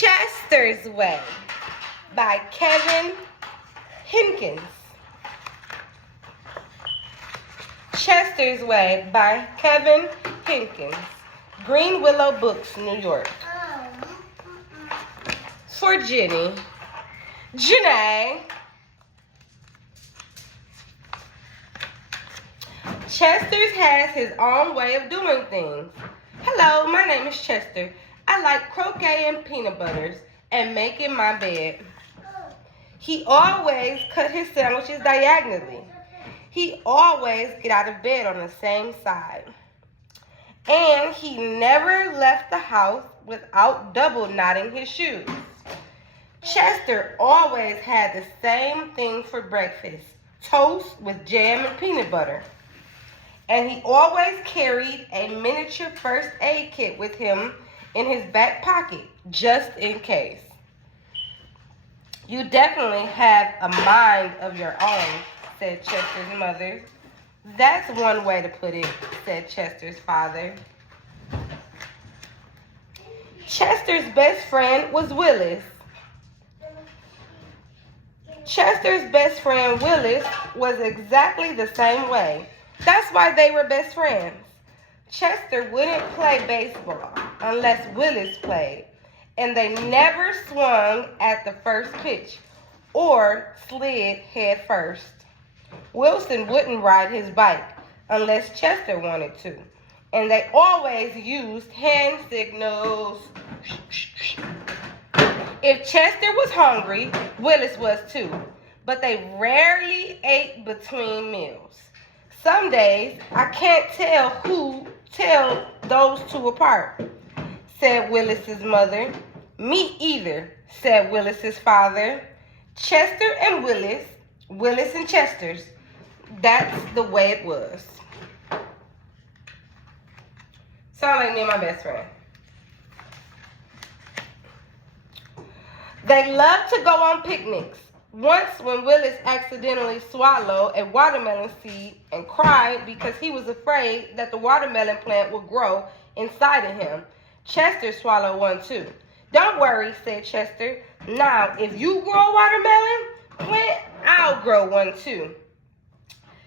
Chester's Way by Henkes. Chester's Way by Henkes. Green Willow Books, New York. For Jenny. Janae. Chester's has his own way of doing things. Hello, my name is Chester. I like croquet and peanut butters and making my bed. He always cut his sandwiches diagonally. He always get out of bed on the same side. And he never left the house without double knotting his shoes. Chester always had the same thing for breakfast, toast with jam and peanut butter. And he always carried a miniature first aid kit with him in his back pocket, just in case. You definitely have a mind of your own, said Chester's mother. That's one way to put it, said Chester's father. Chester's best friend was Willis. Chester's best friend Willis was exactly the same way. That's why they were best friends. Chester wouldn't play baseball unless Willis played, and they never swung at the first pitch or slid head first. Wilson wouldn't ride his bike unless Chester wanted to, and they always used hand signals. If Chester was hungry, Willis was too, but they rarely ate between meals. Some days, I can't tell those two apart, said Willis's mother. Me either, said Willis's father. Chester and Willis, Willis and Chester's. That's the way it was. Sound like me and my best friend. They loved to go on picnics. Once when Willis accidentally swallowed a watermelon seed and cried because he was afraid that the watermelon plant would grow inside of him, Chester swallowed one too. Don't worry, said Chester. Now, if you grow a watermelon plant, I'll grow one too.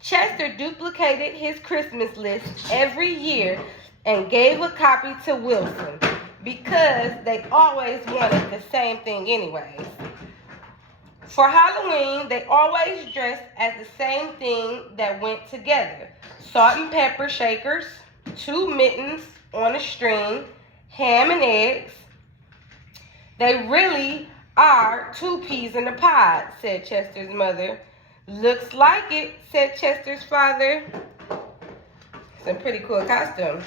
Chester duplicated his Christmas list every year and gave a copy to Wilson because they always wanted the same thing anyways. For Halloween, they always dressed as the same thing that went together. Salt and pepper shakers, 2 mittens on a string, ham and eggs. They really are 2 peas in a pod, said Chester's mother. Looks like it, said Chester's father. Some pretty cool costumes.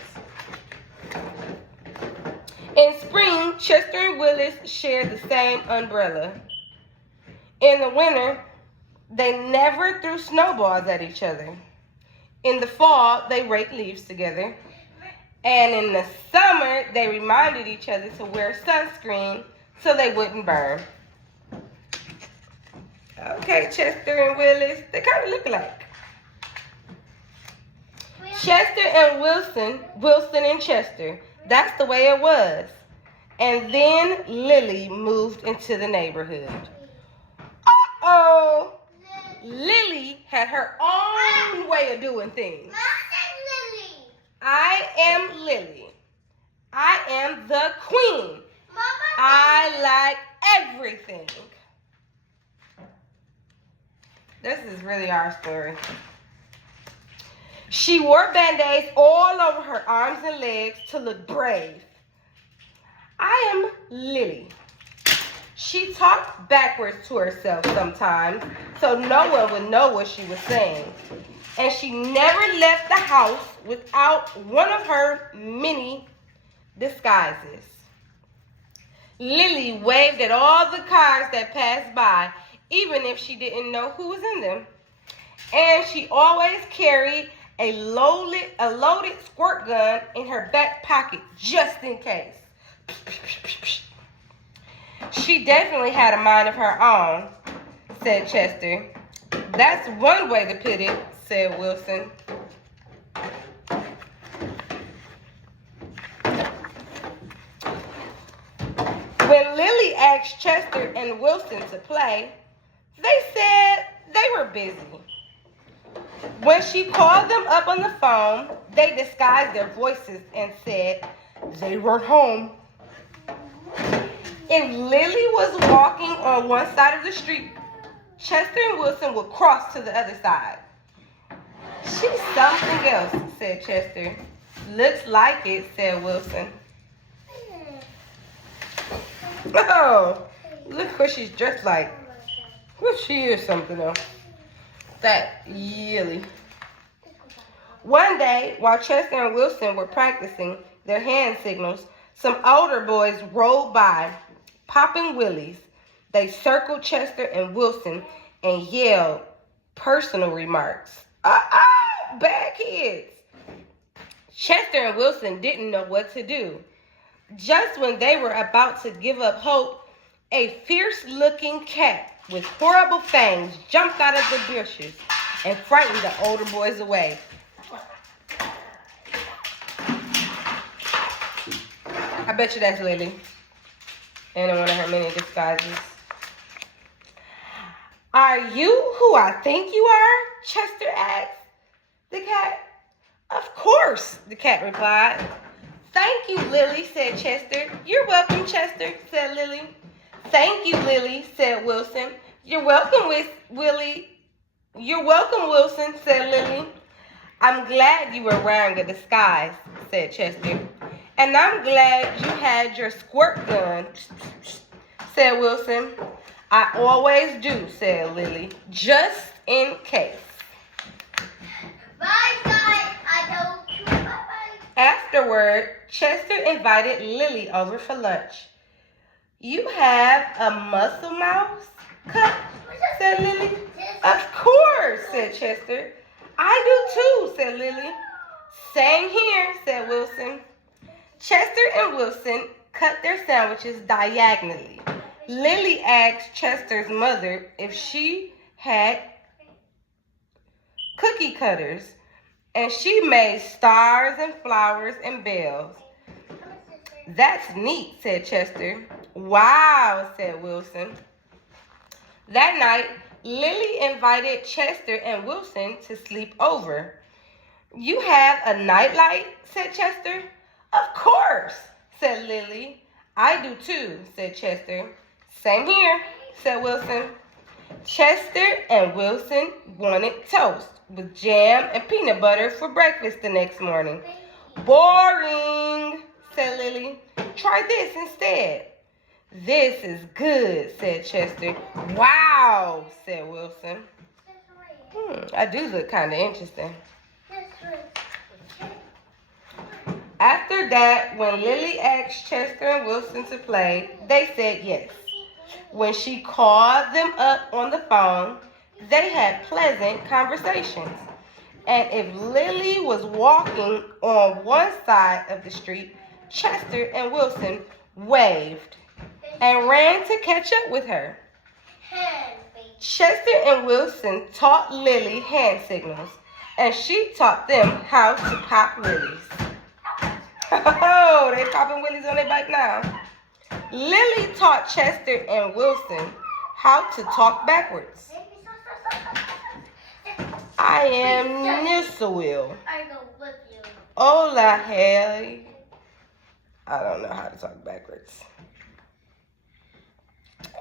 In spring, Chester and Willis shared the same umbrella. In the winter, they never threw snowballs at each other. In the fall, they raked leaves together. And in the summer, they reminded each other to wear sunscreen so they wouldn't burn. Okay, Chester and Willis, they kind of look alike. Chester and Wilson and Chester, that's the way it was. And then Lily moved into the neighborhood. Uh-oh, Lily had her own way of doing things. I am Lily. I am the queen. I like everything. This is really our story. She wore band-aids all over her arms and legs to look brave. I am Lily. She talked backwards to herself sometimes, so no one would know what she was saying. And she never left the house without one of her many disguises. Lily waved at all the cars that passed by, even if she didn't know who was in them. And she always carried a loaded squirt gun in her back pocket, just in case. She definitely had a mind of her own, said Chester. That's one way to put it, said Wilson. When Lily asked Chester and Wilson to play, they said they were busy. When she called them up on the phone, they disguised their voices and said they weren't home. If Lily was walking on one side of the street, Chester and Wilson would cross to the other side. She's something else, said Chester. Looks like it, said Wilson. Oh, look what she's dressed like. Well, she is something else. That Yilly. One day, while Chester and Wilson were practicing their hand signals, some older boys rolled by, popping willies. They circled Chester and Wilson and yelled personal remarks. Bad kids. Chester and Wilson didn't know what to do. Just when they were about to give up hope, a fierce-looking cat with horrible fangs jumped out of the bushes and frightened the older boys away. I bet you that's Lily in one of her many disguises. Are you who I think you are? Chester asked the cat. Of course, the cat replied. Thank you, Lily, said Chester. You're welcome, Chester, said Lily. Thank you, Lily, said Wilson. You're welcome, Willie. You're welcome, Wilson, said Lily. I'm glad you were wearing a disguise, said Chester. And I'm glad you had your squirt gun, said Wilson. I always do, said Lily, just in case. Bye, guys. I told you bye-bye. Afterward, Chester invited Lily over for lunch. You have a muscle mouse cup, said Lily. Of course, said Chester. I do too, said Lily. Same here, said Wilson. Chester and Wilson cut their sandwiches diagonally. Lily asked Chester's mother if she had cookie cutters, and she made stars and flowers and bells. That's neat, said Chester. Wow, said Wilson. That night, Lily invited Chester and Wilson to sleep over. You have a nightlight, said Chester. Of course, said Lily. I do too, said Chester. Same here, said Wilson. Chester and Wilson wanted toast with jam and peanut butter for breakfast the next morning. Boring, said Lily. Try this instead. This is good, said Chester. Wow, said Wilson. I do look kind of interesting. After that, when Lily asked Chester and Wilson to play, they said yes. When she called them up on the phone, they had pleasant conversations. And if Lily was walking on one side of the street, Chester and Wilson waved and ran to catch up with her. Chester and Wilson taught Lily hand signals, and she taught them how to pop willies. Oh, they popping willies on their bike now. Lily taught Chester and Wilson how to talk backwards. I am Nisawil. I go with you. Hola, Haley. I don't know how to talk backwards.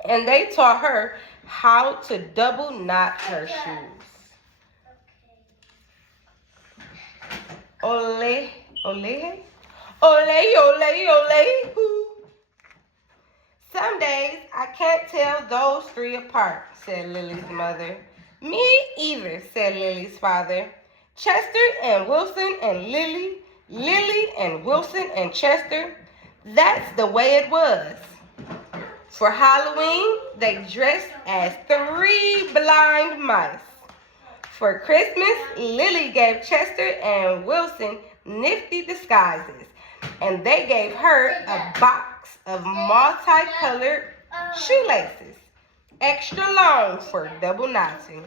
And they taught her how to double knot her shoes. Ole, ole, ole, ole, ole, hoo. Some days I can't tell those three apart, said Lily's mother. Me either, said Lily's father. Chester and Wilson and Lily, Lily and Wilson and Chester. That's the way it was. For Halloween, they dressed as 3 blind mice. For Christmas, Lily gave Chester and Wilson nifty disguises, and they gave her a box of multicolored shoelaces, extra long for double knotting.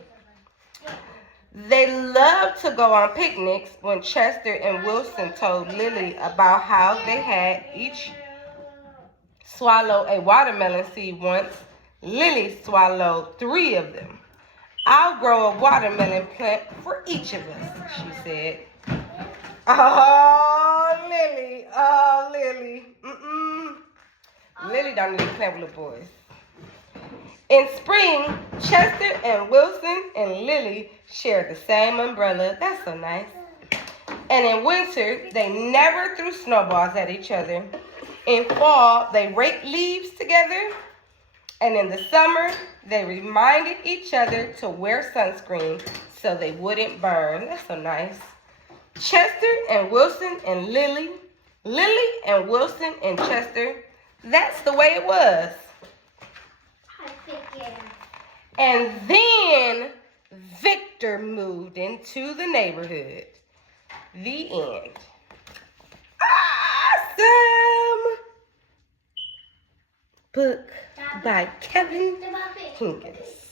They loved to go on picnics when Chester and Wilson told Lily about how they had each swallowed a watermelon seed once, Lily swallowed 3 of them. I'll grow a watermelon plant for each of us, she said. Oh, Lily. Oh, Lily. Lily don't need to play with little boys. In spring, Chester and Wilson and Lily shared the same umbrella. That's so nice. And in winter, they never threw snowballs at each other. In fall, they raked leaves together. And in the summer, they reminded each other to wear sunscreen so they wouldn't burn. That's so nice. Chester and Wilson and Lily. Lily and Wilson and Chester. That's the way it was. And then Victor moved into the neighborhood. The end. Awesome! Book by Kevin Henkes.